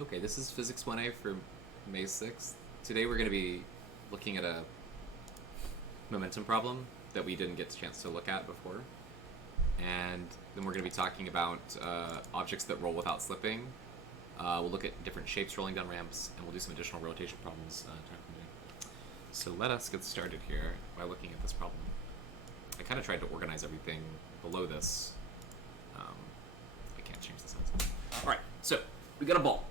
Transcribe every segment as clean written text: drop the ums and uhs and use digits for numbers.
Okay, this is Physics 1A for May 6th. Today we're going to be looking at a momentum problem that we didn't get a chance to look at before. And then we're going to be talking about objects that roll without slipping. We'll look at different shapes rolling down ramps, and we'll do some additional rotation problems. So let us get started here by looking at this problem. I kind of tried to organize everything below this. I can't change the size. All right, so we got a ball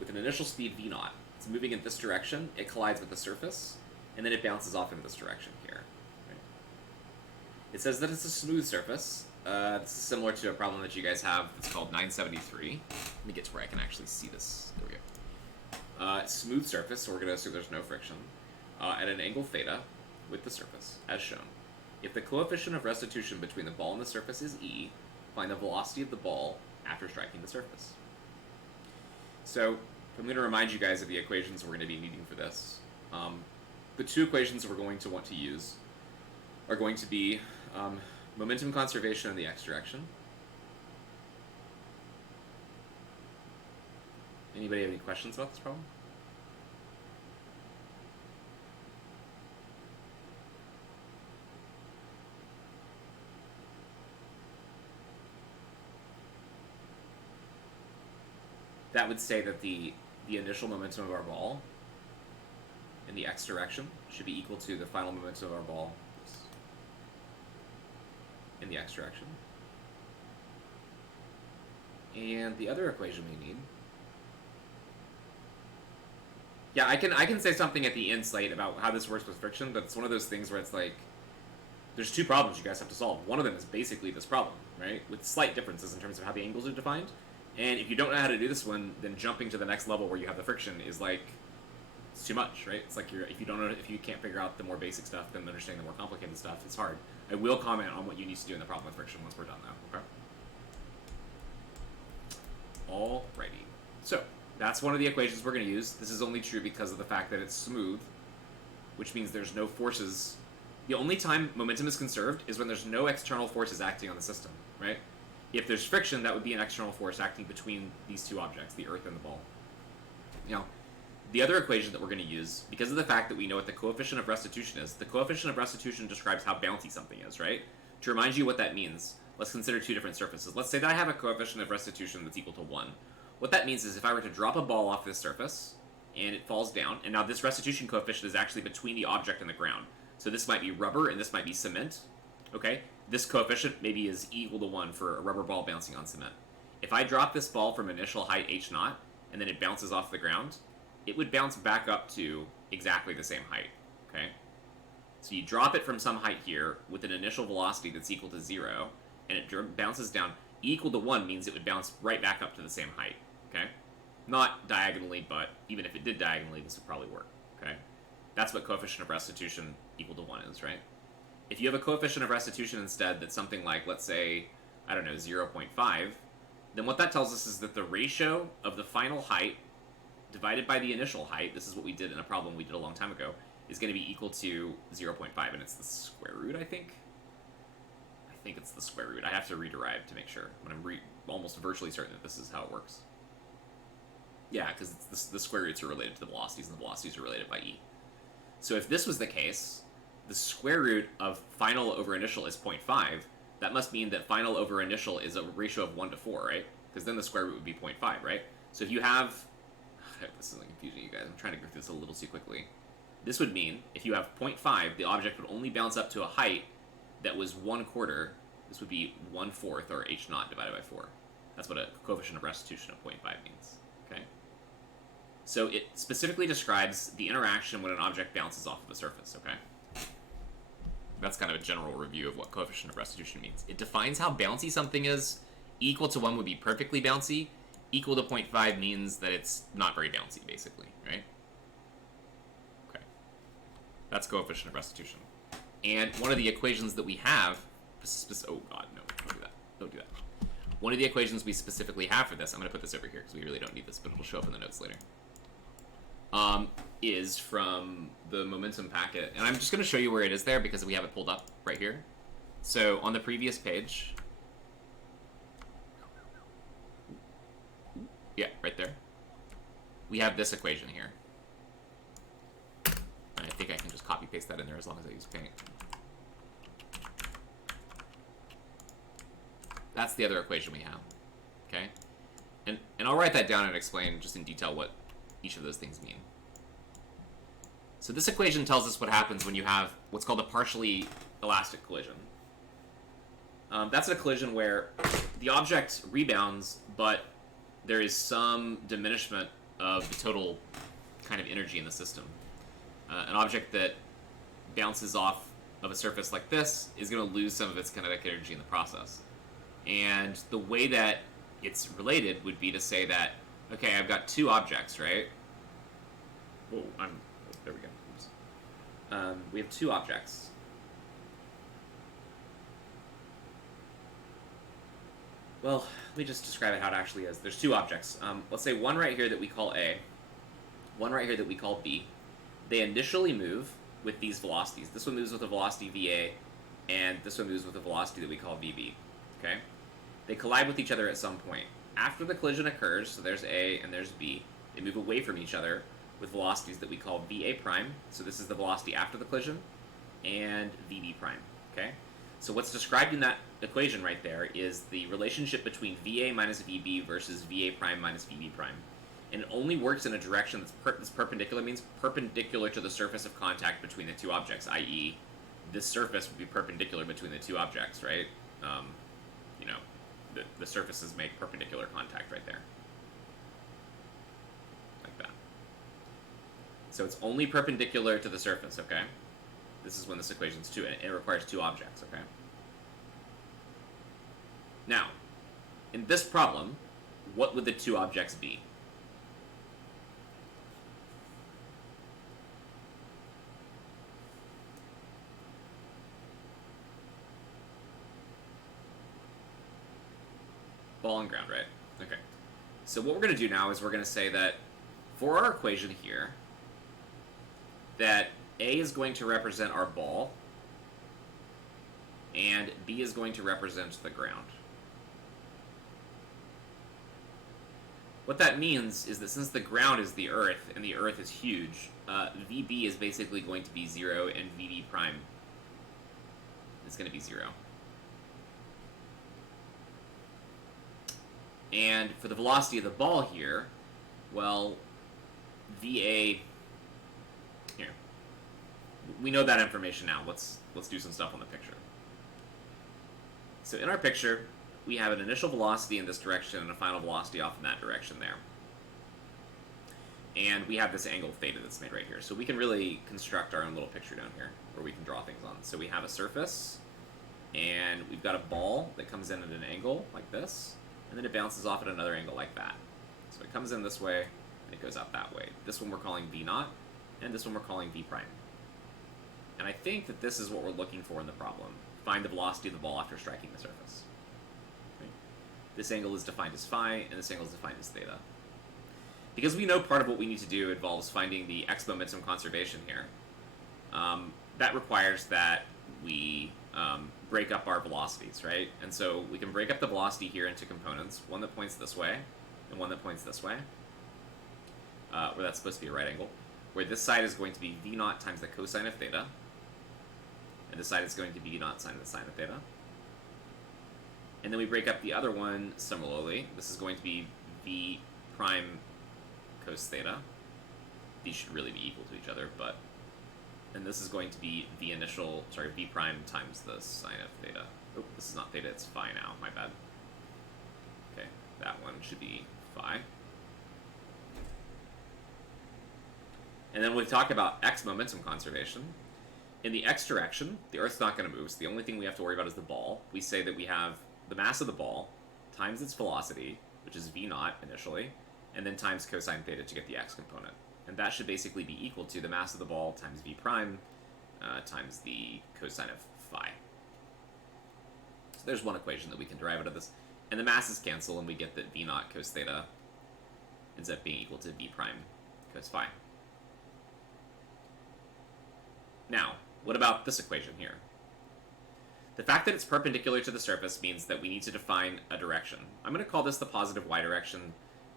with an initial speed v0. It's moving in this direction. It collides with the surface, and then it bounces off in this direction here. Right? It says that it's a smooth surface. This is similar to a problem that you guys have that's called 973. Let me get to where I can actually see this. There we go. Smooth surface, so we're going to assume there's no friction, at an angle theta with the surface, as shown. If the coefficient of restitution between the ball and the surface is e, find the velocity of the ball after striking the surface. So I'm going to remind you guys of the equations we're going to be needing for this. The two equations we're going to want to use are going to be momentum conservation in the x direction. Anybody have any questions about this problem? That would say that the initial momentum of our ball in the x direction should be equal to the final momentum of our ball in the x direction. And the other equation we need... Yeah, I can say something at the end slate about how this works with friction, but it's one of those things where it's like, there's two problems you guys have to solve. One of them is basically this problem, right? With slight differences in terms of how the angles are defined. And if you don't know how to do this one, then jumping to the next level where you have the friction is like, it's too much, right? It's like if you can't figure out the more basic stuff, then understanding the more complicated stuff, it's hard. I will comment on what you need to do in the problem with friction once we're done though, okay? Alrighty. So, that's one of the equations we're going to use. This is only true because of the fact that it's smooth, which means there's no forces. The only time momentum is conserved is when there's no external forces acting on the system, right? If there's friction, that would be an external force acting between these two objects, the earth and the ball. Now, the other equation that we're going to use, because of the fact that we know what the coefficient of restitution is, the coefficient of restitution describes how bouncy something is, right? To remind you what that means, let's consider two different surfaces. Let's say that I have a coefficient of restitution that's equal to 1. What that means is if I were to drop a ball off this surface, and it falls down, and now this restitution coefficient is actually between the object and the ground. So this might be rubber, and this might be cement, okay? This coefficient maybe is e equal to 1 for a rubber ball bouncing on cement. If I drop this ball from initial height h0, and then it bounces off the ground, it would bounce back up to exactly the same height, okay? So you drop it from some height here with an initial velocity that's equal to 0, and it bounces down. E equal to 1 means it would bounce right back up to the same height, okay? Not diagonally, but even if it did diagonally, this would probably work, okay? That's what coefficient of restitution equal to 1 is, right? If you have a coefficient of restitution instead that's something like, let's say, I don't know, 0.5, then what that tells us is that the ratio of the final height divided by the initial height, this is what we did in a problem we did a long time ago, is going to be equal to 0.5, and it's the square root, I think? I think it's the square root. I have to rederive to make sure, but I'm almost virtually certain that this is how it works. Yeah, because the square roots are related to the velocities, and the velocities are related by e. So if this was the case, the square root of final over initial is 0.5. That must mean that final over initial is a ratio of 1 to 4, right? Because then the square root would be 0.5, right? So if you have... This is confusing, you guys. I'm trying to go through this a little too quickly. This would mean, if you have 0.5, the object would only bounce up to a height that was 1/4. This would be 1/4, or h0 divided by 4. That's what a coefficient of restitution of 0.5 means, okay? So it specifically describes the interaction when an object bounces off of a surface, okay? That's kind of a general review of what coefficient of restitution means. It defines how bouncy something is. Equal to 1 would be perfectly bouncy. Equal to 0.5 means that it's not very bouncy, basically, right? Okay. That's coefficient of restitution. And one of the equations that we have... Oh, God, no. Don't do that. Don't do that. One of the equations we specifically have for this, I'm going to put this over here because we really don't need this, but it'll show up in the notes later, is from the momentum packet. And I'm just going to show you where it is there because we have it pulled up right here. So on the previous page, we have this equation here. And I think I can just copy paste that in there as long as I use paint. That's the other equation we have, okay? And I'll write that down and explain just in detail what each of those things mean. So this equation tells us what happens when you have what's called a partially elastic collision. That's a collision where the object rebounds, but there is some diminishment of the total kind of energy in the system. An object that bounces off of a surface like this is going to lose some of its kinetic energy in the process. And the way that it's related would be to say that, okay, I've got two objects, right? Oh, there we go. Oops. We have two objects. Well, let me just describe it how it actually is. There's two objects. Let's say one right here that we call A, one right here that we call B. They initially move with these velocities. This one moves with a velocity VA, and this one moves with a velocity that we call VB, okay? They collide with each other at some point. After the collision occurs, so there's A and there's B, they move away from each other with velocities that we call VA prime, so this is the velocity after the collision, and VB prime, okay? So what's described in that equation right there is the relationship between VA minus VB versus VA prime minus VB prime. And it only works in a direction that's perpendicular, means perpendicular to the surface of contact between the two objects, i.e. this surface would be perpendicular between the two objects, right? You know, the surfaces make perpendicular contact right there. Like that. So it's only perpendicular to the surface, okay? This is when this equation's two, and it requires two objects, okay? Now, in this problem, what would the two objects be? Ball and ground, right? Okay. So what we're going to do now is we're going to say that for our equation here, that A is going to represent our ball, and B is going to represent the ground. What that means is that since the ground is the Earth, and the Earth is huge, VB is basically going to be 0, and VB prime is going to be 0. And for the velocity of the ball here, well, VA, here, we know that information now. Let's do some stuff on the picture. So in our picture, we have an initial velocity in this direction and a final velocity off in that direction there. And we have this angle theta that's made right here. So we can really construct our own little picture down here where we can draw things on. So we have a surface, and we've got a ball that comes in at an angle like this, and then it bounces off at another angle like that. So it comes in this way, and it goes out that way. This one we're calling V naught, and this one we're calling V prime. And I think that this is what we're looking for in the problem. Find the velocity of the ball after striking the surface. Okay. This angle is defined as phi, and this angle is defined as theta. Because we know part of what we need to do involves finding the x momentum conservation here, that requires that we break up our velocities, right? And so we can break up the velocity here into components, one that points this way, and one that points this way, where that's supposed to be a right angle, where this side is going to be V naught times the cosine of theta, and this side is going to be V naught sine of the sine of theta. And then we break up the other one similarly. This is going to be V prime cos theta. These should really be equal to each other, but... And this is going to be V prime times the sine of theta. Oh, this is not theta, it's phi now, my bad. Okay, that one should be phi. And then we've talked about x momentum conservation. In the x direction, the Earth's not going to move, so the only thing we have to worry about is the ball. We say that we have the mass of the ball times its velocity, which is V naught initially, and then times cosine theta to get the x component. And that should basically be equal to the mass of the ball times V prime times the cosine of phi. So there's one equation that we can derive out of this. And the masses cancel, and we get that V naught cos theta ends up being equal to V prime cos phi. Now, what about this equation here? The fact that it's perpendicular to the surface means that we need to define a direction. I'm going to call this the positive y direction,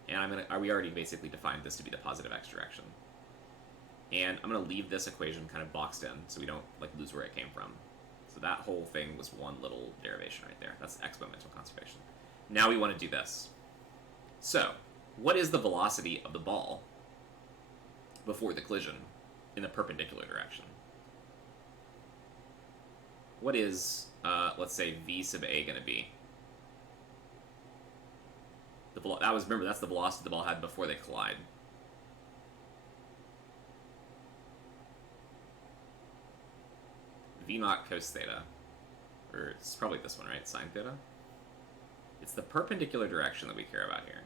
And we already basically defined this to be the positive x direction. And I'm going to leave this equation kind of boxed in so we don't like lose where it came from. So that whole thing was one little derivation right there. That's exponential conservation. Now we want to do this. So, what is the velocity of the ball before the collision in the perpendicular direction? What is, let's say, v sub a going to be? Remember, that's the velocity the ball had before they collide. V naught cos theta. Or it's probably this one, right? Sine theta? It's the perpendicular direction that we care about here.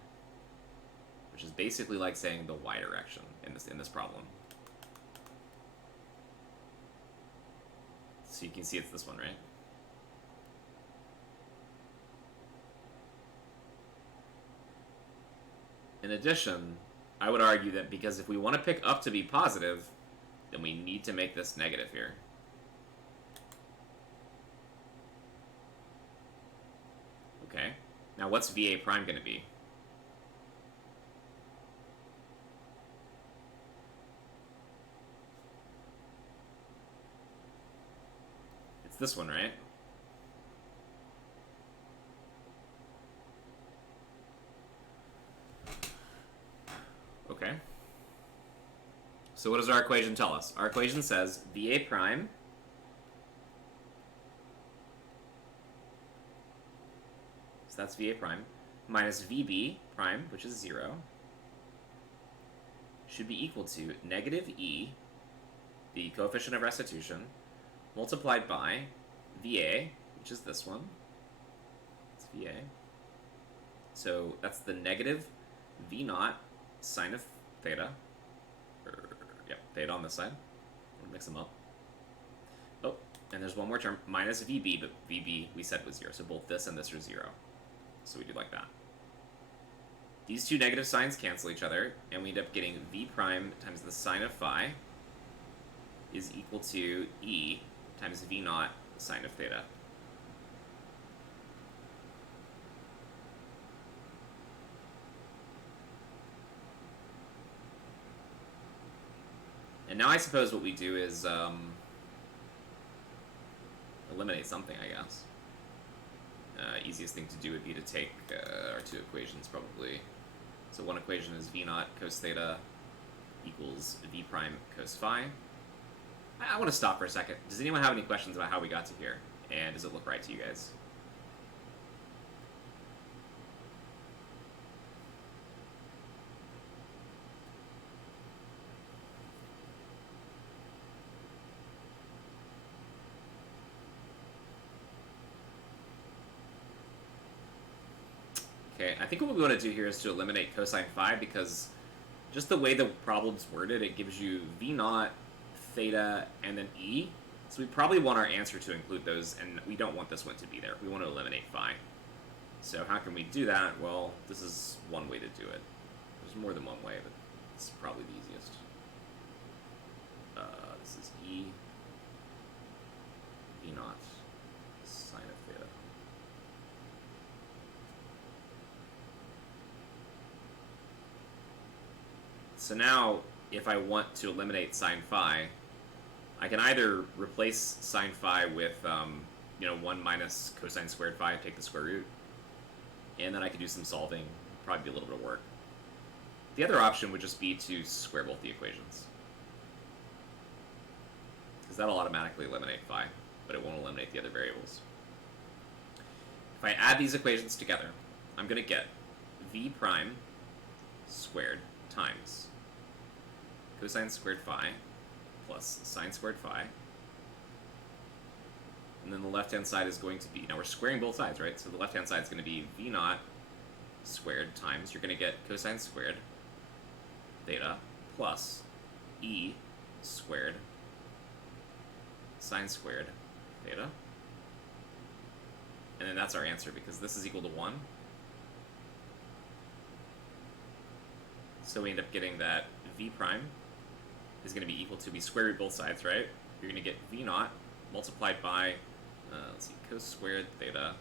Which is basically like saying the y direction in this problem. So you can see it's this one, right? In addition, I would argue that because if we want to pick up to be positive, then we need to make this negative here. Okay. Now what's VA prime going to be? It's this one, right? Okay. So what does our equation tell us? Our equation says VA prime so that's VA prime minus VB prime, which is 0, should be equal to negative E, the coefficient of restitution, multiplied by VA, which is this one. It's VA. So that's the negative V naught sine of theta. Theta on this side. We'll mix them up. Oh, and there's one more term, minus VB, but VB we said was 0. So both this and this are 0. So we do like that. These two negative signs cancel each other, and we end up getting V prime times the sine of phi is equal to E times V naught sine of theta. And now I suppose what we do is eliminate something, I guess. Easiest thing to do would be to take our two equations, probably. So one equation is V naught cos theta equals V prime cos phi. I want to stop for a second. Does anyone have any questions about how we got to here? And does it look right to you guys? Okay, I think what we want to do here is to eliminate cosine phi, because just the way the problem's worded, it gives you V naught, theta, and then E. So we probably want our answer to include those, and we don't want this one to be there. We want to eliminate phi. So how can we do that? Well, this is one way to do it. There's more than one way, but it's probably the easiest. This is E, V naught, sine of theta. So now, if I want to eliminate sine phi, I can either replace sine phi with, 1 minus cosine squared phi, take the square root, and then I could do some solving, probably be a little bit of work. The other option would just be to square both the equations, because that'll automatically eliminate phi, but it won't eliminate the other variables. If I add these equations together, I'm going to get V prime squared times cosine squared phi plus sine squared phi. And then the left-hand side is going to be, now we're squaring both sides, right? So the left-hand side is going to be V naught squared times, you're going to get cosine squared theta plus E squared sine squared theta. And then that's our answer, because this is equal to 1. So we end up getting that V prime is going to be equal to, we square root both sides, right? You're going to get V naught multiplied by, cos squared theta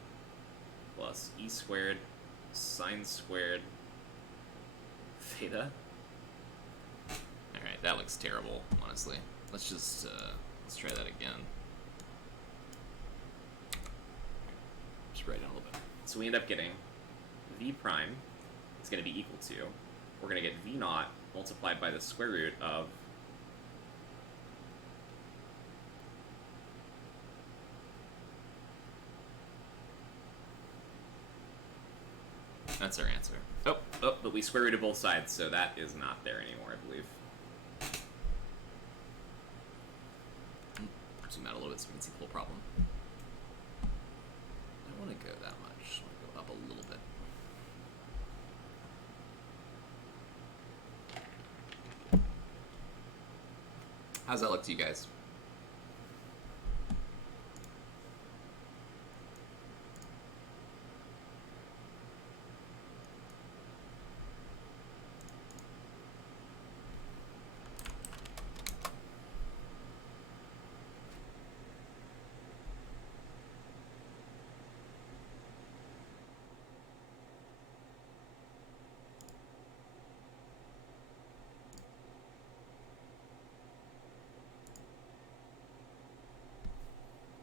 plus E squared sine squared theta. Alright, that looks terrible, honestly. Let's just, let's try that again. Just write it down a little bit. So we end up getting v prime is going to be equal to, we're going to get v naught multiplied by the square root of That's our answer. oh, but we square rooted both sides, so that is not there anymore, I believe. Zoom out a little bit so we can see the whole problem. I don't want to go that much. I want to go up a little bit. How's that look to you guys?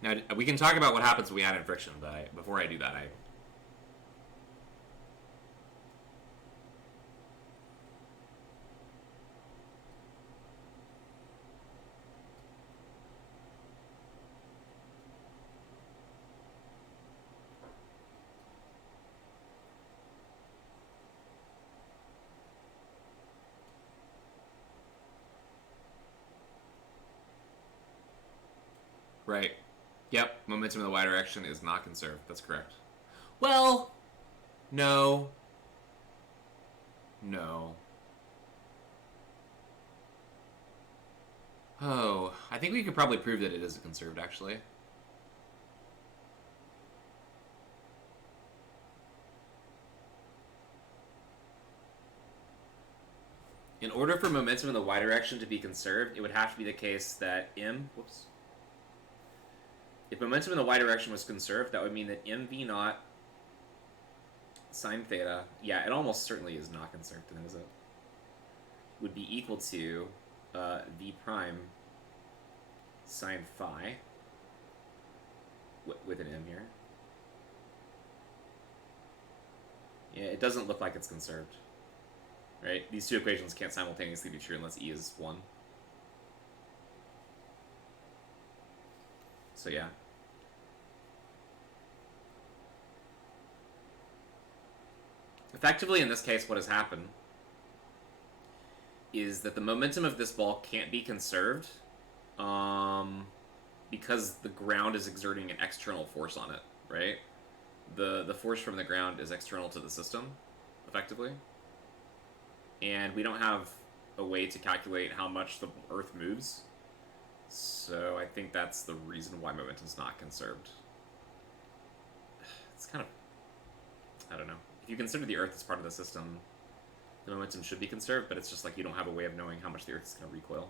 Now, we can talk about what happens when we add in friction, but before I do that, Right. Yep, momentum in the y direction is not conserved. That's correct. Well, no. No. Oh, I think we could probably prove that it is conserved, actually. In order for momentum in the y direction to be conserved, it would have to be the case that if momentum in the y direction was conserved, that would mean that mv naught sine theta, yeah, it almost certainly is not conserved, then, is it? Would be equal to v prime sine phi with an m here. Yeah, it doesn't look like it's conserved. Right? These two equations can't simultaneously be true unless e is 1. So yeah. Effectively, in this case, what has happened is that the momentum of this ball can't be conserved because the ground is exerting an external force on it, right? The force from the ground is external to the system, effectively. And we don't have a way to calculate how much the Earth moves. So I think that's the reason why momentum's not conserved. It's kind of... I don't know. If you consider the Earth as part of the system, the momentum should be conserved, but it's just like you don't have a way of knowing how much the Earth is going to recoil.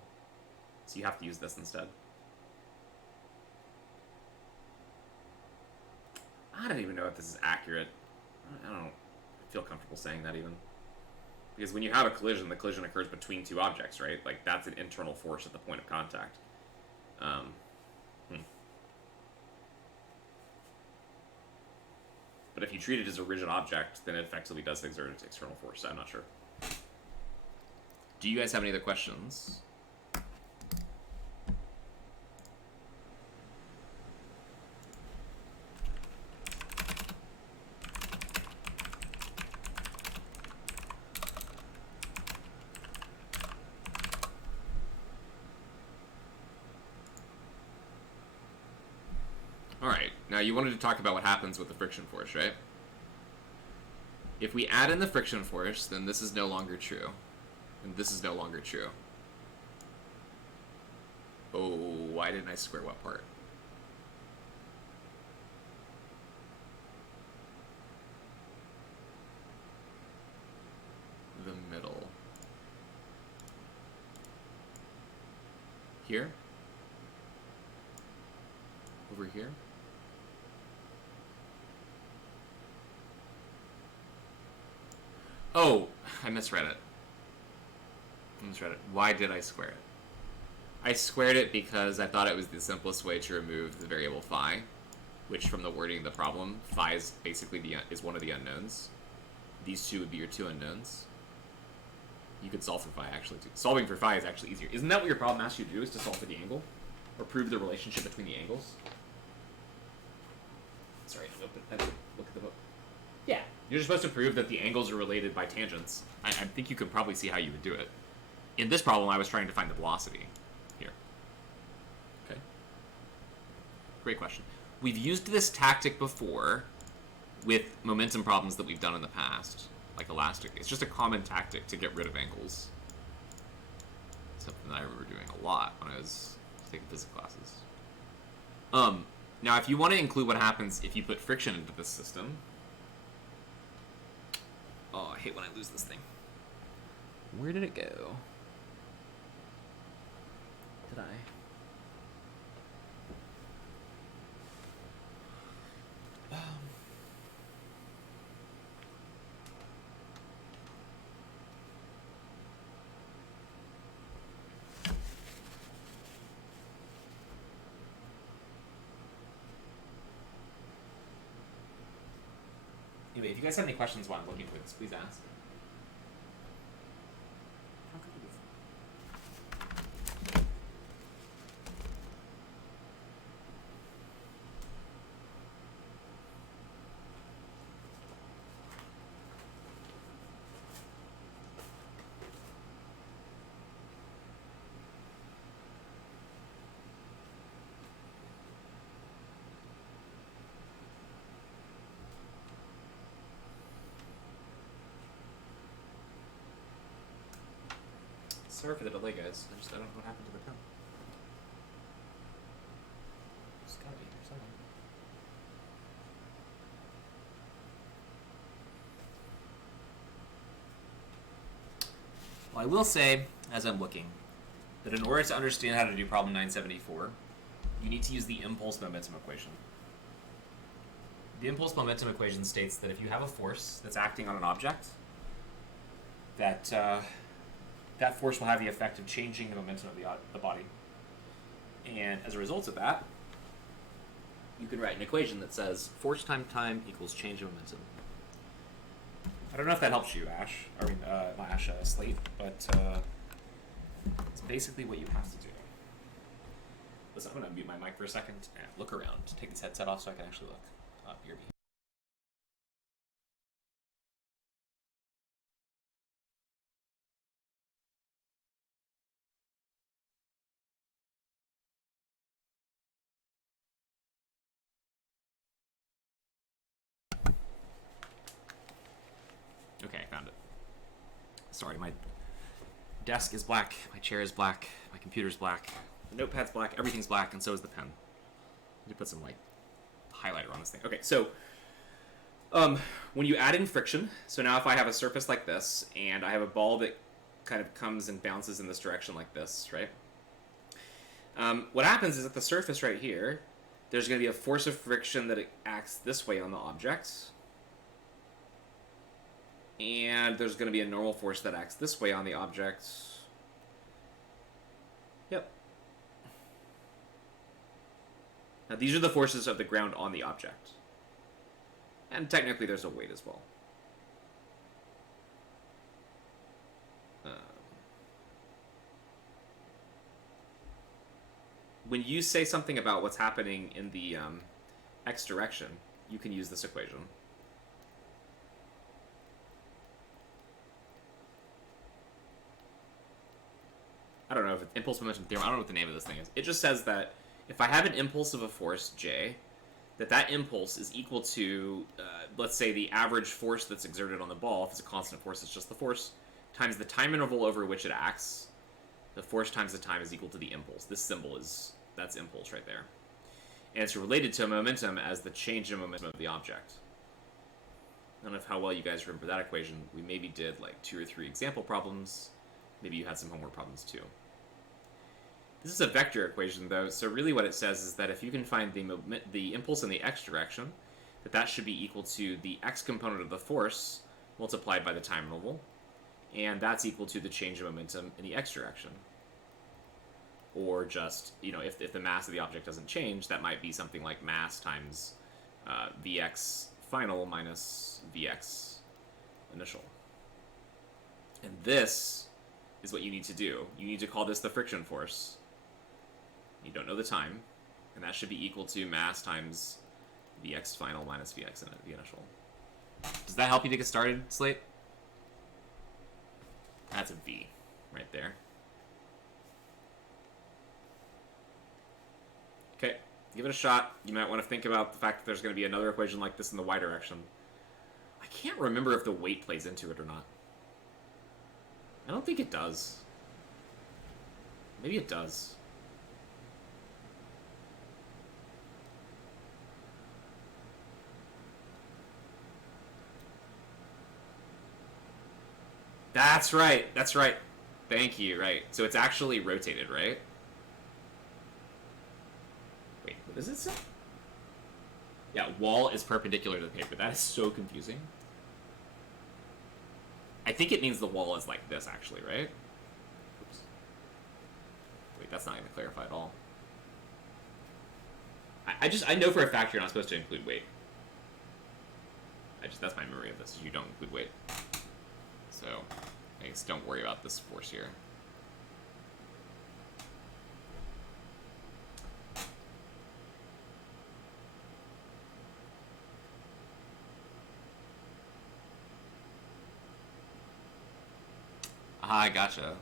So you have to use this instead. I don't even know if this is accurate. I don't feel comfortable saying that even. Because when you have a collision, the collision occurs between two objects, right? Like, that's an internal force at the point of contact. But if you treat it as a rigid object, then it effectively does exert its external force. I'm not sure. Do you guys have any other questions? Alright, now you wanted to talk about what happens with the friction force, right? If we add in the friction force, then this is no longer true. And this is no longer true. Oh, why didn't I square what part? The middle. Here? Over here? Oh, I misread it. Let's try it. Why did I square it? I squared it because I thought it was the simplest way to remove the variable phi, which from the wording of the problem, phi is basically is one of the unknowns. These two would be your two unknowns. You could solve for phi actually too. Solving for phi is actually easier. Isn't that what your problem asks you to do, is to solve for the angle? Or prove the relationship between the angles? Sorry, I look at the book. Yeah. You're just supposed to prove that the angles are related by tangents. I think you could probably see how you would do it. In this problem, I was trying to find the velocity. Here. Okay. Great question. We've used this tactic before with momentum problems that we've done in the past, like elastic. It's just a common tactic to get rid of angles. Something that I remember doing a lot when I was taking physics classes. Now, if you want to include what happens if you put friction into this system... Oh, I hate when I lose this thing. Where did it go? Did I? Anyway, if you guys have any questions while I'm looking for this, please ask. How could I do this? Sorry for the delay, guys. I don't know what happened to the pen. It's gotta be here somewhere. Well, I will say, as I'm looking, that in order to understand how to do problem 974, you need to use the impulse momentum equation. The impulse momentum equation states that if you have a force that's acting on an object, that force will have the effect of changing the momentum of the body. And as a result of that, you can write an equation that says force times time equals change of momentum. I don't know if that helps you, Ash. Not Ash, Slate, but it's basically what you have to do. Listen, I'm going to mute my mic for a second and look around. Take this headset off so I can actually look up your beat. Okay, I found it. Sorry, my desk is black, my chair is black, my computer's black, the notepad's black, everything's black, and so is the pen. Let me put some, highlighter on this thing. Okay, so, when you add in friction, so now if I have a surface like this, and I have a ball that kind of comes and bounces in this direction like this, right? What happens is at the surface right here, there's going to be a force of friction that acts this way on the object, and there's going to be a normal force that acts this way on the object. Yep. Now these are the forces of the ground on the object. And technically there's a weight as well. When you say something about what's happening in the x direction, you can use this equation. I don't know if it's impulse momentum theorem. I don't know what the name of this thing is. It just says that if I have an impulse of a force, J, that impulse is equal to, let's say, the average force that's exerted on the ball. If it's a constant force, it's just the force, times the time interval over which it acts. The force times the time is equal to the impulse. This symbol that's impulse right there. And it's related to momentum as the change in momentum of the object. I don't know how well you guys remember that equation. We maybe did 2 or 3 example problems. Maybe you had some homework problems too. This is a vector equation though, so really what it says is that if you can find the impulse in the x direction, that should be equal to the x component of the force multiplied by the time interval. and that's equal to the change of momentum in the x direction. Or just, if the mass of the object doesn't change, that might be something like mass times Vx final minus Vx initial. And this is what you need to do. You need to call this the friction force. You don't know the time, and that should be equal to mass times Vx final minus Vx the initial. Does that help you to get started, Slate? That's a V right there. Okay, give it a shot. You might want to think about the fact that there's going to be another equation like this in the y direction. I can't remember if the weight plays into it or not. I don't think it does. Maybe it does. That's right. That's right. Thank you. Right. So it's actually rotated, right? Wait, what does it say? Yeah, wall is perpendicular to the paper. That is so confusing. I think it means the wall is like this, actually, right? Oops. Wait, that's not going to clarify at all. I know for a fact you're not supposed to include weight. That's my memory of this, is you don't include weight. So, I guess don't worry about this force here. Ah, gotcha.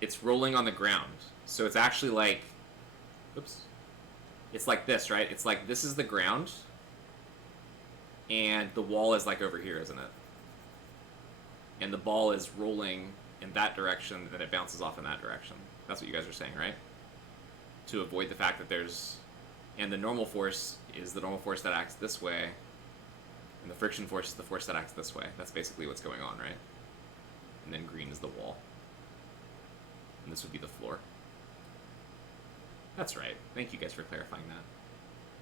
It's rolling on the ground. So it's actually like... Oops. It's like this, right? It's like this is the ground. And the wall is like over here, isn't it? And the ball is rolling in that direction, then it bounces off in that direction. That's what you guys are saying, right? To avoid the fact that there's... And the normal force is the normal force that acts this way. And the friction force is the force that acts this way. That's basically what's going on, right? And then green is the wall. And this would be the floor. That's right. Thank you guys for clarifying that.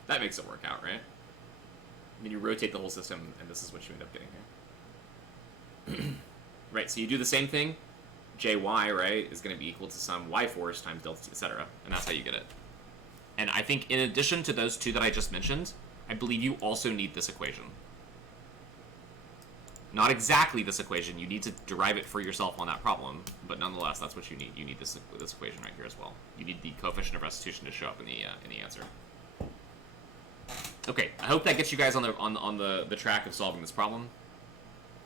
That makes it work out, right? And then you rotate the whole system, and this is what you end up getting here. Right, so you do the same thing. Jy, right, is going to be equal to some y force times delta t, etc. And that's how you get it. And I think in addition to those two that I just mentioned, I believe you also need this equation. Not exactly this equation. You need to derive it for yourself on that problem, but nonetheless, that's what you need. You need this equation right here as well. You need the coefficient of restitution to show up in the answer. Okay, I hope that gets you guys on the track of solving this problem.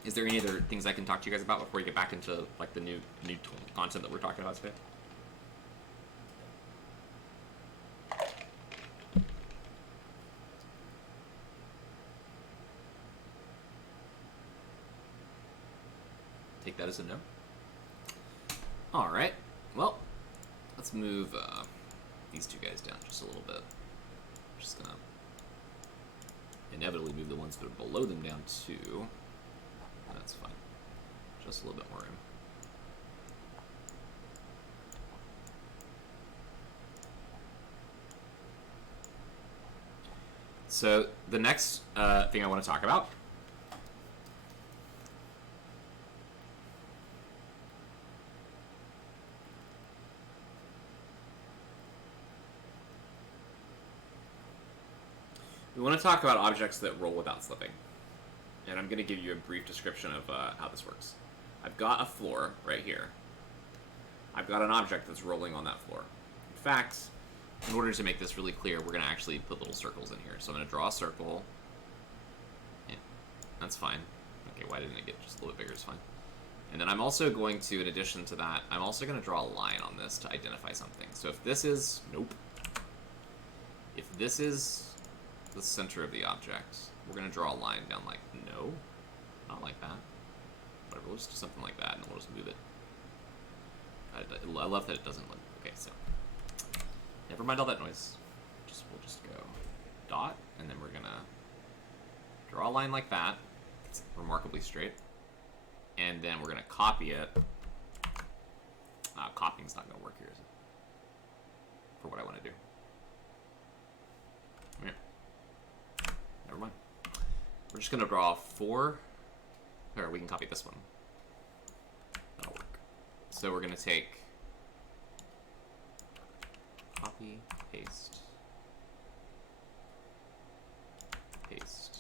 Is there any other things I can talk to you guys about before we get back into like the new content that we're talking about today? Take that as a no. All right. Well, let's move these two guys down just a little bit. I'm just gonna inevitably move the ones that are below them down too. That's fine. Just a little bit more room. So the next thing I want to talk about we want to talk about objects that roll without slipping. And I'm going to give you a brief description of how this works. I've got a floor right here. I've got an object that's rolling on that floor. In fact, in order to make this really clear, we're going to actually put little circles in here. So I'm going to draw a circle. Yeah, that's fine. Okay, why didn't it get just a little bit bigger? It's fine. And then I'm also going to, in addition to that, I'm also going to draw a line on this to identify something. So if this is... Nope. If this is the center of the object, we're going to draw a line down like, no, not like that. Whatever, we'll just do something like that, and we'll just move it. I love that it doesn't look... Okay, so... Never mind all that noise. We'll just go dot, and then we're going to draw a line like that. It's remarkably straight. And then we're going to copy it. Copying's not going to work here, is it? For what I want to do. Come here. Never mind. We're just going to draw 4 or we can copy this one. That'll work. So we're going to take copy, paste, paste,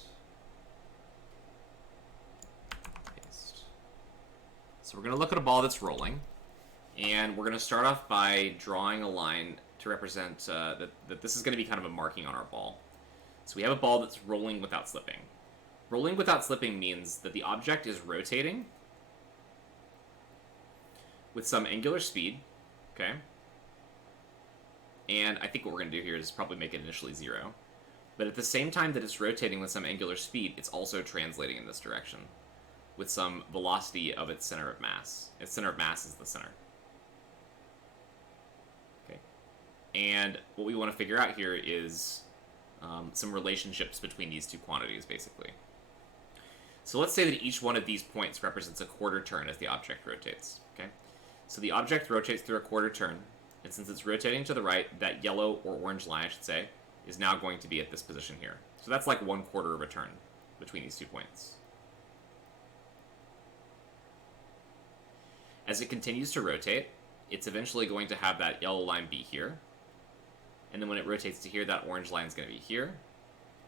paste. So we're going to look at a ball that's rolling, and we're going to start off by drawing a line to represent that this is going to be kind of a marking on our ball. So we have a ball that's rolling without slipping. Rolling without slipping means that the object is rotating with some angular speed, okay? And I think what we're going to do here is probably make it initially 0. But at the same time that it's rotating with some angular speed, it's also translating in this direction with some velocity of its center of mass. Its center of mass is the center. Okay. And what we want to figure out here is some relationships between these two quantities, basically. So let's say that each one of these points represents a quarter turn as the object rotates, okay? So the object rotates through a quarter turn, and since it's rotating to the right, that yellow or orange line, I should say, is now going to be at this position here. So that's like 1/4 of a turn between these 2 points. As it continues to rotate, it's eventually going to have that yellow line be here, and then when it rotates to here, that orange line is going to be here.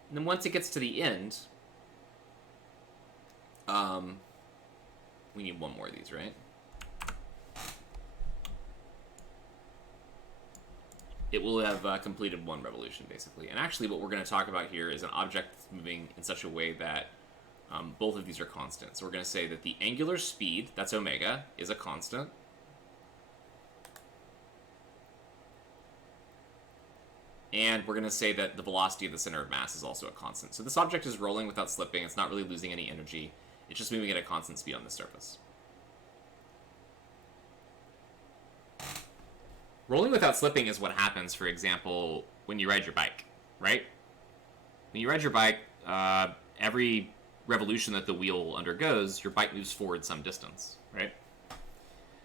And then once it gets to the end, we need one more of these, right? It will have completed one revolution, basically. And actually, what we're going to talk about here is an object that's moving in such a way that both of these are constant. So we're going to say that the angular speed, that's omega, is a constant. And we're going to say that the velocity of the center of mass is also a constant. So this object is rolling without slipping. It's not really losing any energy. It's just moving at a constant speed on the surface. Rolling without slipping is what happens, for example, when you ride your bike, right? When you ride your bike, every revolution that the wheel undergoes, your bike moves forward some distance, right?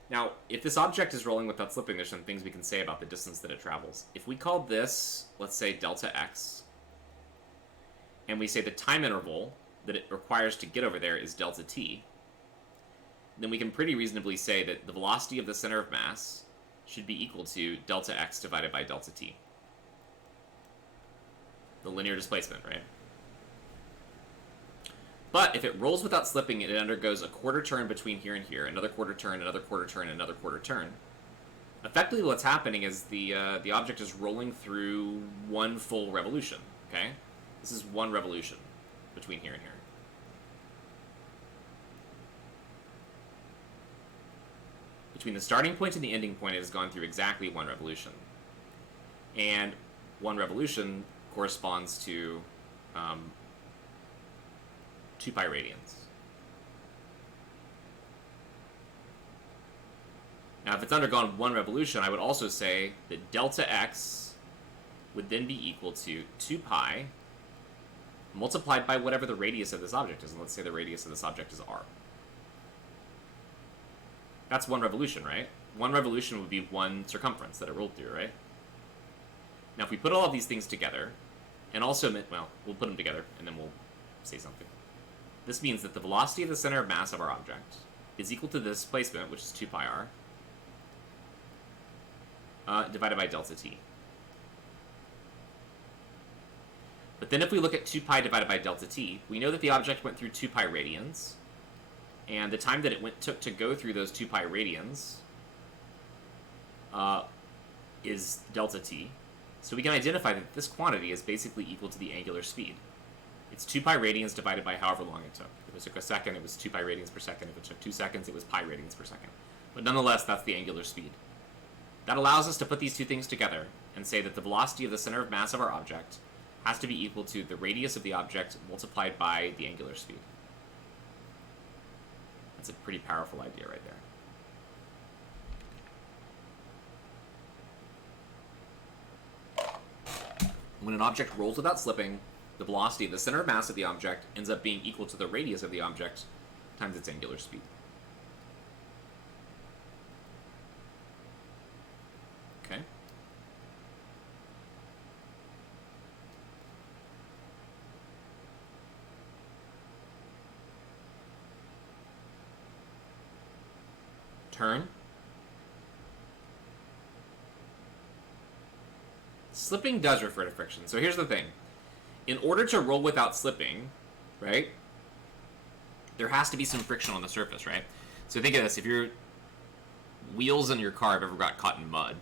Now, if this object is rolling without slipping, there's some things we can say about the distance that it travels. If we call this, let's say, delta x, and we say the time interval that it requires to get over there is delta t, then we can pretty reasonably say that the velocity of the center of mass should be equal to delta x divided by delta t. The linear displacement, right? But if it rolls without slipping, it undergoes a quarter turn between here and here, another quarter turn, another quarter turn, another quarter turn. Effectively, what's happening is the object is rolling through one full revolution, okay? This is one revolution between here and here. Between the starting point and the ending point, it has gone through exactly one revolution. And one revolution corresponds to 2 pi radians. Now, if it's undergone one revolution, I would also say that delta x would then be equal to 2 pi multiplied by whatever the radius of this object is. And let's say the radius of this object is r. That's one revolution, right? One revolution would be one circumference that it rolled through, right? Now, if we put all of these things together, and also, well, we'll put them together, and then we'll say something. This means that the velocity of the center of mass of our object is equal to the displacement, which is 2 pi r, divided by delta t. But then if we look at 2 pi divided by delta t, we know that the object went through 2 pi radians, and the time that it took to go through those 2 pi radians is delta t. So we can identify that this quantity is basically equal to the angular speed. It's 2 pi radians divided by however long it took. If it took a second, it was 2 pi radians per second. If it took 2 seconds, it was pi radians per second. But nonetheless, that's the angular speed. That allows us to put these two things together and say that the velocity of the center of mass of our object has to be equal to the radius of the object multiplied by the angular speed. That's a pretty powerful idea right there. When an object rolls without slipping, the velocity of the center of mass of the object ends up being equal to the radius of the object times its angular speed. Okay? turn. Slipping does refer to friction. So here's the thing. In order to roll without slipping, right, there has to be some friction on the surface, right? So think of this. If your wheels in your car have ever got caught in mud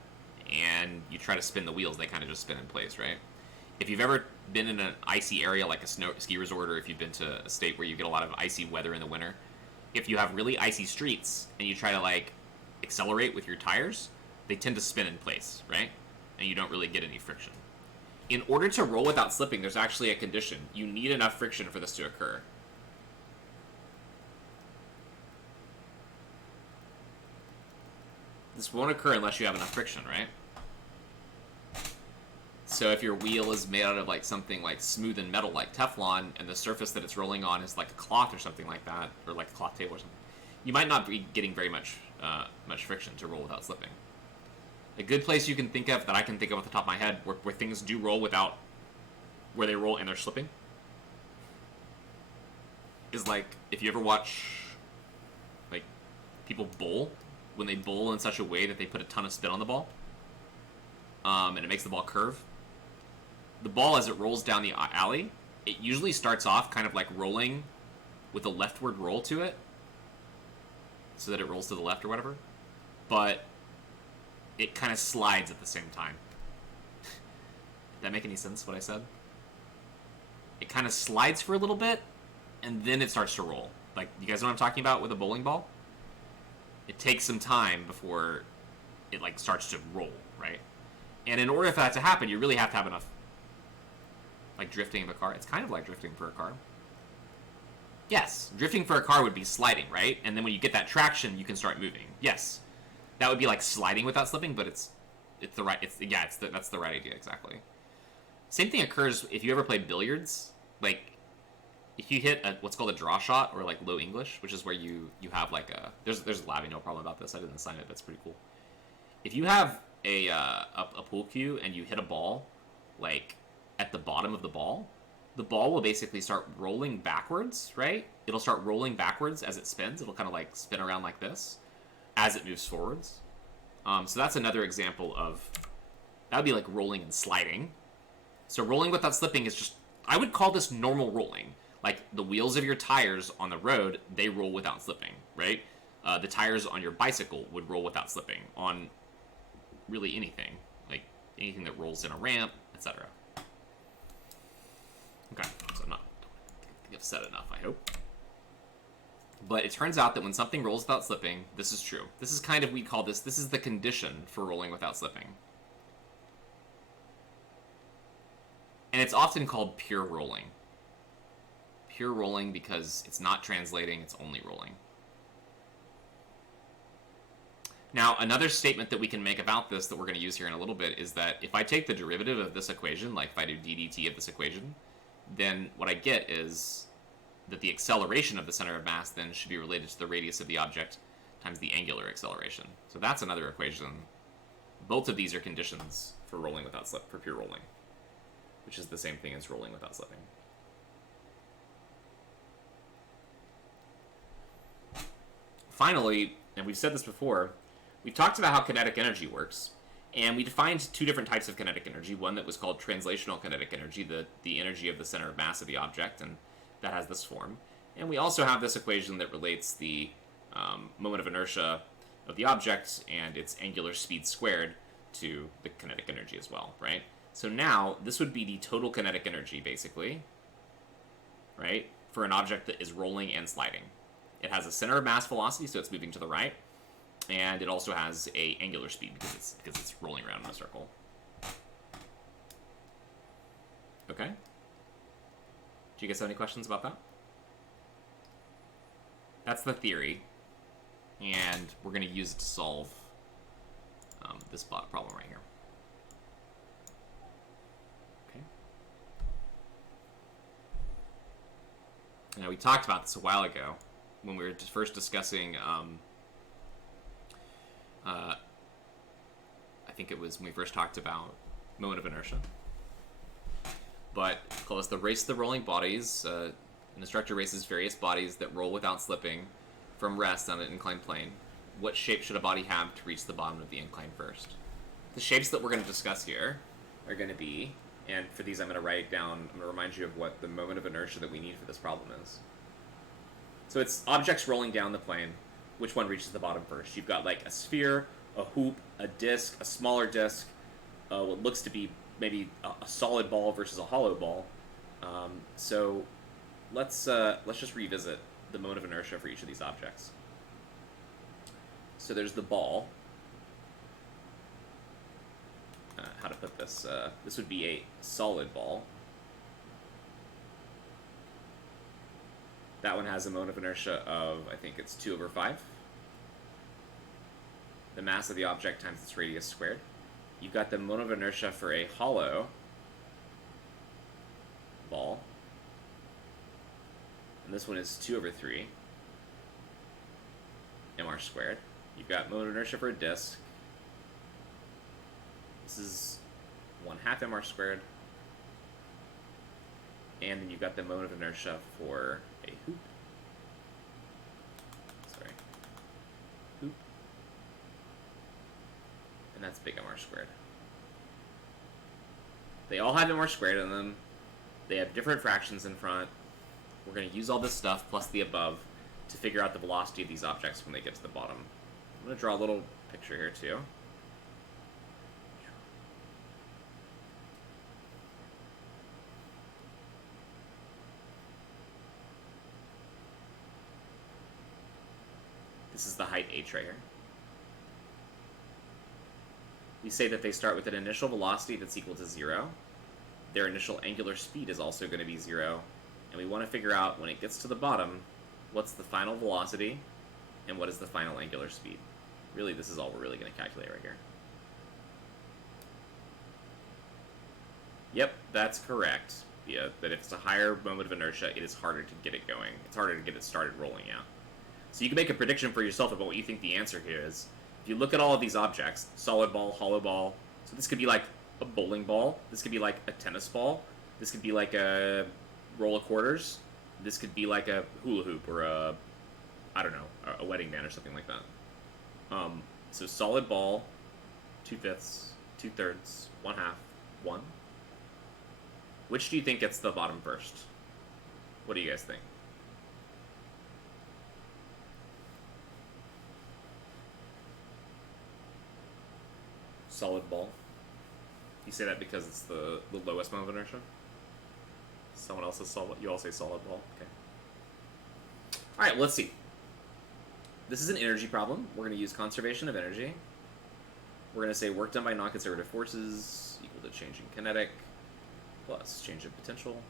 and you try to spin the wheels, they kind of just spin in place, right? If you've ever been in an icy area like a ski resort, or if you've been to a state where you get a lot of icy weather in the winter, if you have really icy streets and you try to like accelerate with your tires, they tend to spin in place, right? And you don't really get any friction. In order to roll without slipping, there's actually a condition. You need enough friction for this to occur. This won't occur unless you have enough friction, right? So if your wheel is made out of like something like smooth and metal like Teflon, and the surface that it's rolling on is like a cloth or something like that, or like a cloth table or something, you might not be getting very much friction to roll without slipping. A good place you can think of, that I can think of off the top of my head, where things do roll without, where they roll and they're slipping, is like if you ever watch like people bowl, when they bowl in such a way that they put a ton of spin on the ball, and it makes the ball curve. The ball, as it rolls down the alley, it usually starts off kind of like rolling with a leftward roll to it, so that it rolls to the left or whatever, but it kind of slides at the same time. Did that make any sense, what I said? It kind of slides for a little bit, and then it starts to roll. Like, you guys know what I'm talking about with a bowling ball? It takes some time before it like starts to roll, right? And in order for that to happen, you really have to have enough, like drifting of a car. It's kind of like drifting for a car. Yes, drifting for a car would be sliding, right? And then when you get that traction, you can start moving. Yes, that would be like sliding without slipping, but that's the right idea, exactly. Same thing occurs if you ever play billiards. Like, if you hit what's called a draw shot, or like low English, which is where you have like a there's Lavi, no problem about this. I didn't assign it, but it's pretty cool. If you have a pool cue and you hit a ball like at the bottom of the ball will basically start rolling backwards, right? It'll start rolling backwards as it spins. It'll kind of like spin around like this as it moves forwards. So that's another example of, that would be like rolling and sliding. So rolling without slipping is just, I would call this normal rolling. Like the wheels of your tires on the road, they roll without slipping, right? The tires on your bicycle would roll without slipping on really anything, like anything that rolls in a ramp, etc. Okay, so I think I've said enough, I hope. But it turns out that when something rolls without slipping, this is true. This is kind of, we call this is the condition for rolling without slipping. And it's often called pure rolling. Pure rolling because it's not translating, it's only rolling. Now, another statement that we can make about this that we're going to use here in a little bit is that if I take the derivative of this equation, like if I do ddt of this equation, then what I get is that the acceleration of the center of mass then should be related to the radius of the object times the angular acceleration. So that's another equation. Both of these are conditions for rolling without slip, for pure rolling, which is the same thing as rolling without slipping. Finally, and we've said this before, we talked about how kinetic energy works, and we defined two different types of kinetic energy. One that was called translational kinetic energy, the energy of the center of mass of the object, and that has this form. And we also have this equation that relates the moment of inertia of the object and its angular speed squared to the kinetic energy as well, right? So now, this would be the total kinetic energy, basically, right, for an object that is rolling and sliding. It has a center of mass velocity, so it's moving to the right, and it also has a angular speed because it's rolling around in a circle. Okay? Do you guys have any questions about that? That's the theory, and we're going to use it to solve this problem right here. Okay. Now, we talked about this a while ago when we were first discussing, I think it was when we first talked about moment of inertia. But call this the race of the rolling bodies. An instructor races various bodies that roll without slipping from rest on an inclined plane. what shape should a body have to reach the bottom of the incline first? The shapes that we're going to discuss here are going to be, and for these I'm going to write down, I'm going to remind you of what the moment of inertia that we need for this problem is. So it's objects rolling down the plane. Which one reaches the bottom first? You've got like a sphere, a hoop, a disc, a smaller disc, what looks to be maybe a solid ball versus a hollow ball. So let's just revisit the moment of inertia for each of these objects. So there's the ball. How to put this? This would be a solid ball. That one has a moment of inertia of, I think it's 2/5. The mass of the object times its radius squared. You've got the moment of inertia for a hollow ball. And this one is 2/3 mr squared. You've got moment of inertia for a disk. This is 1/2 mr squared. And then you've got the moment of inertia for a hoop. Sorry. Hoop. And that's big mr squared. They all have mr squared in them. They have different fractions in front. We're going to use all this stuff plus the above to figure out the velocity of these objects when they get to the bottom. I'm going to draw a little picture here too. This is the height h right here. We say that they start with an initial velocity that's equal to 0. Their initial angular speed is also going to be 0. And we want to figure out, when it gets to the bottom, what's the final velocity and what is the final angular speed. Really, this is all we're really going to calculate right here. Yep, that's correct. Yeah, that if it's a higher moment of inertia, it is harder to get it going. It's harder to get it started rolling out. So you can make a prediction for yourself about what you think the answer here is. If you look at all of these objects, solid ball, hollow ball, so this could be like a bowling ball, this could be like a tennis ball, this could be like a roll of quarters, this could be like a hula hoop or a, I don't know, a wedding band or something like that. So solid ball, 2/5, 2/3, 1/2, 1. Which do you think gets to the bottom first? What do you guys think? Solid ball. You say that because it's the lowest moment of inertia? Someone else says solid. You all say solid ball. Okay. All right, let's see. This is an energy problem. We're going to use conservation of energy. We're going to say work done by non-conservative forces equal to change in kinetic plus change in potential.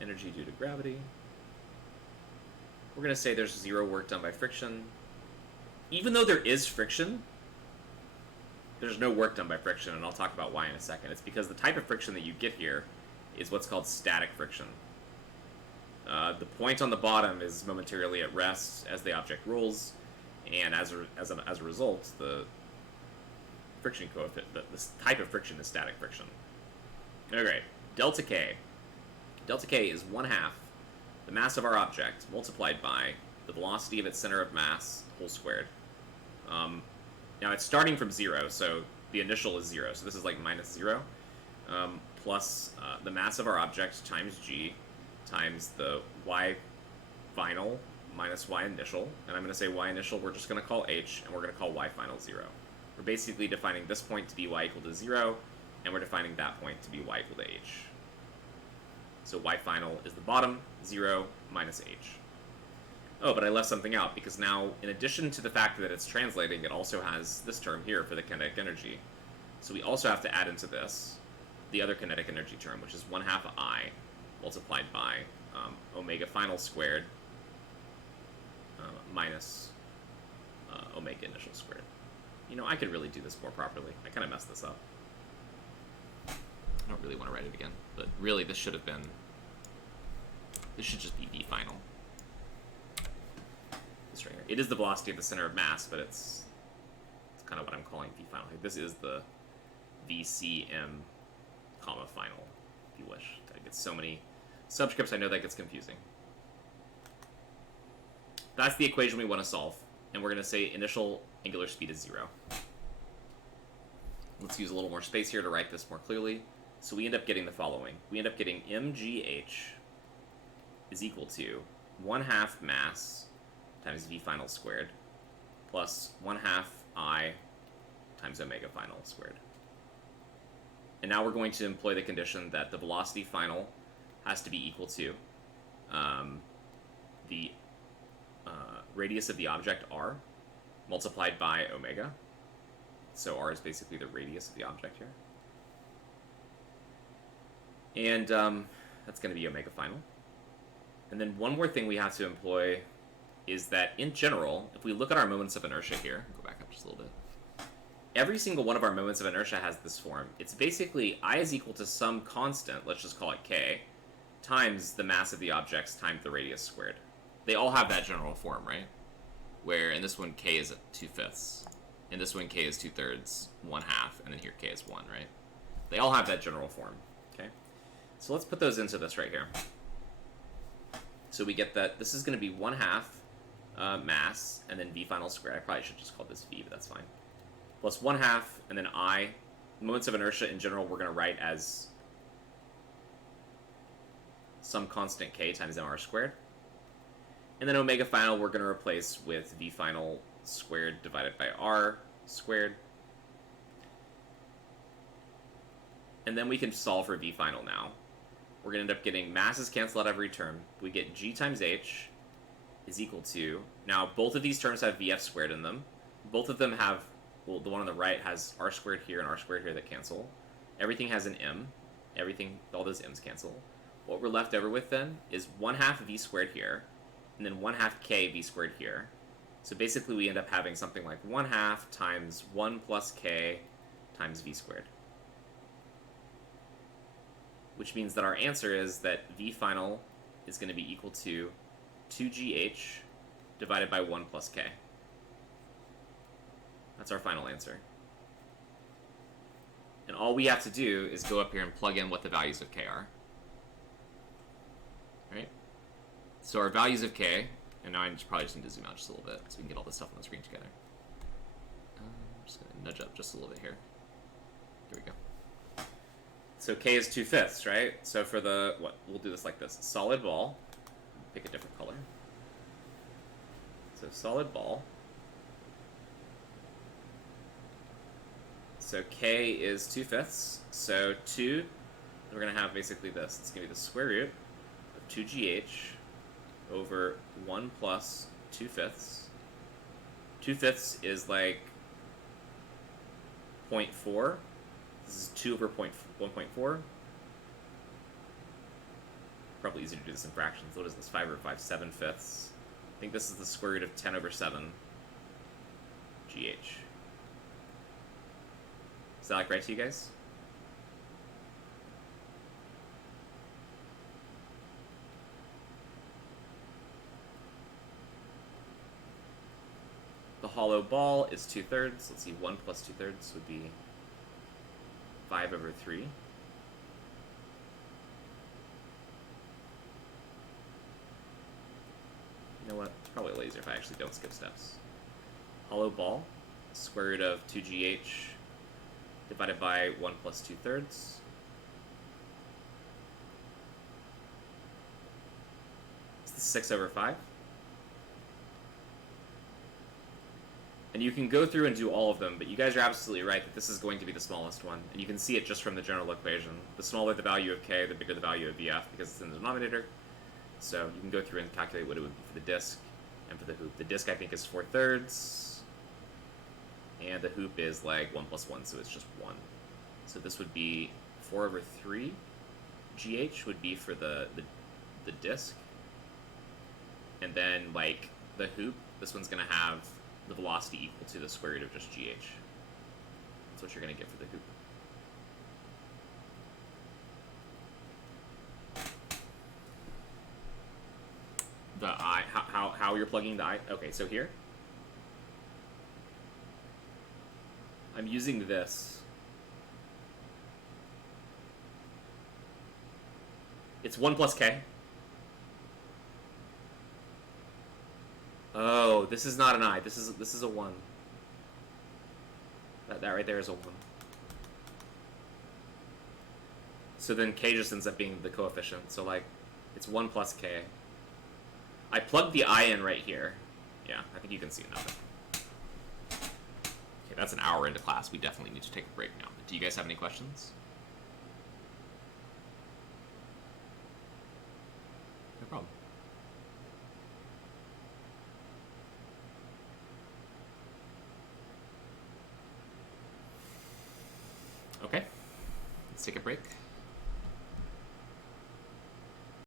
Energy due to gravity. We're going to say there's 0 work done by friction. Even though there is friction, there's no work done by friction, and I'll talk about why in a second. It's because the type of friction that you get here is what's called static friction. The point on the bottom is momentarily at rest as the object rolls, and as a result, the friction coefficient, this type of friction is static friction. Okay, delta K. Delta K is 1/2 the mass of our object multiplied by the velocity of its center of mass whole squared. Now it's starting from 0, so the initial is 0, so this is like -0, plus the mass of our object times g times the y final minus y initial, and I'm going to say y initial we're just going to call h, and we're going to call y final 0. We're basically defining this point to be y equal to 0, and we're defining that point to be y equal to h. So y final is the bottom, 0 minus h. Oh, but I left something out, because now, in addition to the fact that it's translating, it also has this term here for the kinetic energy. So we also have to add into this the other kinetic energy term, which is 1/2 I multiplied by omega final squared minus omega initial squared. You know, I could really do this more properly. I kind of messed this up. I don't really want to write it again, but really this should just be V final. This right here. It is the velocity of the center of mass, but it's kind of what I'm calling V final. This is the VCM comma final, if you wish. I get so many subscripts, I know that gets confusing. That's the equation we want to solve. and we're going to say initial angular speed is 0. Let's use a little more space here to write this more clearly. So we end up getting the following. We end up getting mgh is equal to 1/2 mass times v final squared plus 1/2 I times omega final squared. And now we're going to employ the condition that the velocity final has to be equal to the radius of the object r multiplied by omega. So r is basically the radius of the object here. And that's going to be omega final. And then one more thing we have to employ is that in general, if we look at our moments of inertia here, go back up just a little bit. Every single one of our moments of inertia has this form. It's basically I is equal to some constant, let's just call it k, times the mass of the objects times the radius squared. They all have that general form, right? Where in this one k is at 2/5. In this one k is 2/3, 1/2, and then here k is 1, right? They all have that general form, okay? So let's put those into this right here. So we get that this is going to be 1/2 mass, and then v final squared. I probably should just call this v, but that's fine. Plus 1/2, and then I. Moments of inertia in general we're going to write as some constant k times mr squared. And then omega final we're going to replace with v final squared divided by r squared. And then we can solve for v final now. We're going to end up getting masses cancel out every term. We get g times h is equal to... Now, both of these terms have vf squared in them. Both of them have... Well, the one on the right has r squared here and r squared here that cancel. Everything has an m. Everything, all those m's cancel. What we're left over with then is 1/2 v squared here, and then 1/2 k v squared here. So basically we end up having something like 1/2 times 1 plus k times v squared. Which means that our answer is that v final is going to be equal to 2gh divided by 1 plus k. That's our final answer. And all we have to do is go up here and plug in what the values of k are. Right? So our values of k, and now I probably just need to zoom out just a little bit so we can get all this stuff on the screen together. I'm just going to nudge up just a little bit here. Here we go. So k is 2/5, right? So for the, we'll do this like this. Solid ball, pick a different color. So solid ball. So k is 2/5. So 2, we're going to have basically this. It's going to be the square root of 2gh over 1 plus 2/5. 2/5 is like 0.4. This is 2 over 1.4. Probably easier to do this in fractions. What is this? 5 over 5, 7/5. I think this is the square root of 10 over 7 gh. Is that like right to you guys? The hollow ball is 2/3. Let's see, 1 plus 2/3 would be 5 over 3. You know what? It's probably a little easier if I actually don't skip steps. Hollow ball, square root of 2gh divided by 1 plus 2/3. It's the 6 over 5. And you can go through and do all of them, but you guys are absolutely right that this is going to be the smallest one. And you can see it just from the general equation. The smaller the value of k, the bigger the value of vf, because it's in the denominator. So you can go through and calculate what it would be for the disk and for the hoop. The disk, I think, is 4/3. And the hoop is like 1 plus 1, so it's just 1. So this would be 4 over 3. GH would be for the disk. And then, like, the hoop, this one's going to have the velocity equal to the square root of just gh. That's what you're going to get for the hoop. The I, how you're plugging the I? Okay, so here, I'm using this. It's 1 plus k. Oh, this is not an I. This is a 1. That right there is a 1. So then k just ends up being the coefficient. So like, it's 1 plus k. I plugged the I in right here. Yeah, I think you can see it now. Okay, that's an hour into class. We definitely need to take a break now. Do you guys have any questions? No problem. Okay, let's take a break.